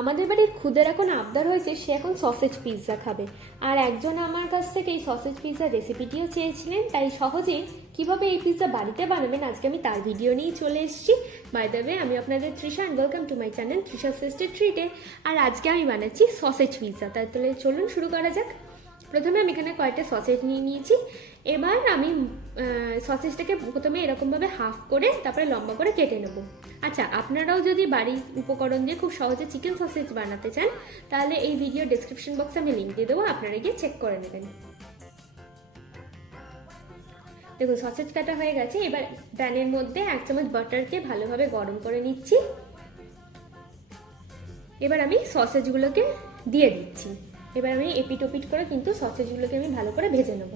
আমাদের বাড়ির খুদের এখন আবদার হয়েছে সে এখন সসেজ পিৎজা খাবে। আর একজন আমার কাছ থেকে এই সসেজ পিৎজার রেসিপিটিও চেয়েছিলেন, তাই সহজে কিভাবে এই পিৎজা বাড়িতে বানাবেন আজকে আমি তার ভিডিও নিয়ে চলে এসেছি। বাই দ্য ওয়ে, আমি আপনাদের Trisha and welcome to my channel Trisha sister ট্রিটে। আর আজকে আমি বানাচ্ছি সসেজ পিৎজা। তাহলে চলুন শুরু করা যাক। প্রথমে আমি এখানে কয়েকটা সসেজ নিয়ে নিয়েছি। এবার আমি সসেজটাকে প্রথমে এরকমভাবে হাফ করে তারপরে লম্বা করে কেটে নেব। আচ্ছা, আপনারাও যদি বাড়ির উপকরণ দিয়ে খুব সহজে চিকেন সসেজ বানাতে চান তাহলে এই ভিডিও ডেসক্রিপশন বক্সে আমি লিঙ্ক দিয়ে দেবো, আপনারা গিয়ে চেক করে নেবেন। দেখুন, সসেজ কাটা হয়ে গেছে। এবার প্যানের মধ্যে 1 চামচ বাটারকে ভালোভাবে গরম করে নিচ্ছি। এবার আমি সসেজগুলোকে দিয়ে দিচ্ছি। এবার আমি এপিট ওপিট করে কিন্তু সসেজগুলোকে আমি ভালো করে ভেজে নেব।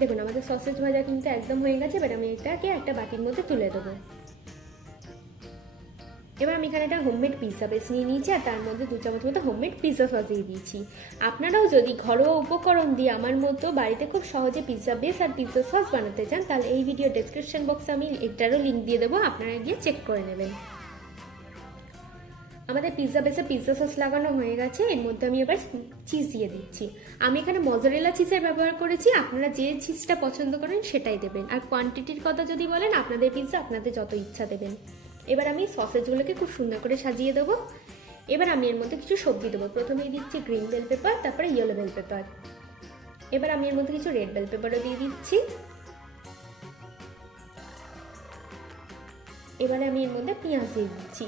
দেখুন, আমাদের সসেজ ভাজা কিন্তু একদম হয়ে গেছে। এবার আমি এটাকে একটা বাটির মধ্যে তুলে দেবো। এবার আমি এখানে একটা হোমমেড পিৎজা বেস নিয়ে নিয়েছি আর তার মধ্যে 2 চামচ মতো হোমমেড পিৎজা সস দিয়ে দিয়েছি। আপনারাও যদি ঘরোয়া উপকরণ দিয়ে আমার মতো বাড়িতে খুব সহজে পিৎজা বেস আর পিৎজা সস বানাতে চান তাহলে এই ভিডিও ডেসক্রিপশন বক্সে আমি এটারও লিঙ্ক দিয়ে দেবো, আপনারা গিয়ে চেক করে নেবেন। আমাদের পিৎজা বেসে পিৎজা সস লাগানো হয়ে গেছে। এর মধ্যে আমি এবার চিজ দিয়ে দিচ্ছি। আমি এখানে মজারেলা চিজের ব্যবহার করেছি, আপনারা যে চিজটা পছন্দ করেন সেটাই দেবেন। আর কোয়ান্টিটির কথা যদি বলেন, আপনাদের পিৎজা আপনাদের যত ইচ্ছা দেবেন। এবার আমি সসেজগুলোকে খুব সুন্দর করে সাজিয়ে দেবো। এবার আমি এর মধ্যে কিছু সবজি দেবো। প্রথমেই দিচ্ছি গ্রিন বেল পেপার, তারপরে ইয়েলো বেল পেপার। এবার আমি এর মধ্যে কিছু রেড বেল পেপারও দিয়ে দিচ্ছি। এবারে আমি এর মধ্যে পেঁয়াজ দিয়ে দিচ্ছি।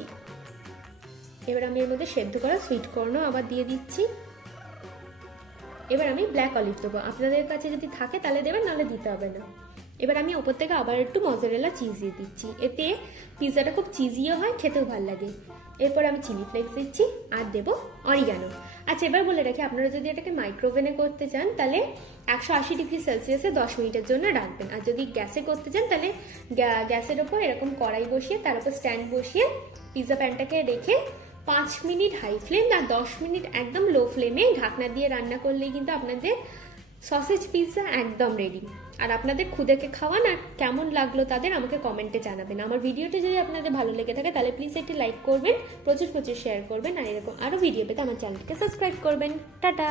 এবার আমি এর মধ্যে সেদ্ধ করা সুইট কর্নও আবার দিয়ে দিচ্ছি। এবার আমি ব্ল্যাক অলিভ দেবো, আপনাদের কাছে যদি থাকে তাহলে দেবেন, নাহলে দিতে হবে না। এবার আমি ওপর থেকে আবার একটু মজারেলা চিজ দিয়ে দিচ্ছি। এতে পিৎজাটা খুব চিজিও হয়, খেতেও ভালো লাগে। এরপর আমি চিলি ফ্লেক্স দিচ্ছি আর দেবো অরিগানো। আচ্ছা, এবার বলে রাখি, আপনারা যদি এটাকে মাইক্রোওভেনে করতে চান তাহলে 180 ডিগ্রি সেলসিয়াসে 10 মিনিটের জন্য রাখবেন। আর যদি গ্যাসে করতে চান তাহলে গ্যাসের ওপর এরকম কড়াই বসিয়ে তার উপর স্ট্যান্ড বসিয়ে পিৎজা প্যানটাকে রেখে 5 মিনিট হাই ফ্লেম আর 10 মিনিট একদম লো ফ্লেমে ঢাকনা দিয়ে রান্না করলেই কিন্তু আপনাদের সসেজ পিৎজা একদম রেডি। আর আপনাদের খুদেকে খাওয়ান আর কেমন লাগলো তাদের আমাকে কমেন্টে জানাবেন। আমার ভিডিওটি যদি আপনাদের ভালো লেগে থাকে তাহলে প্লিজ একটি লাইক করবেন, প্রচুর শেয়ার করবেন, আর এরকম আরও ভিডিও পেতে আমার চ্যানেলকে সাবস্ক্রাইব করবেন। টাটা।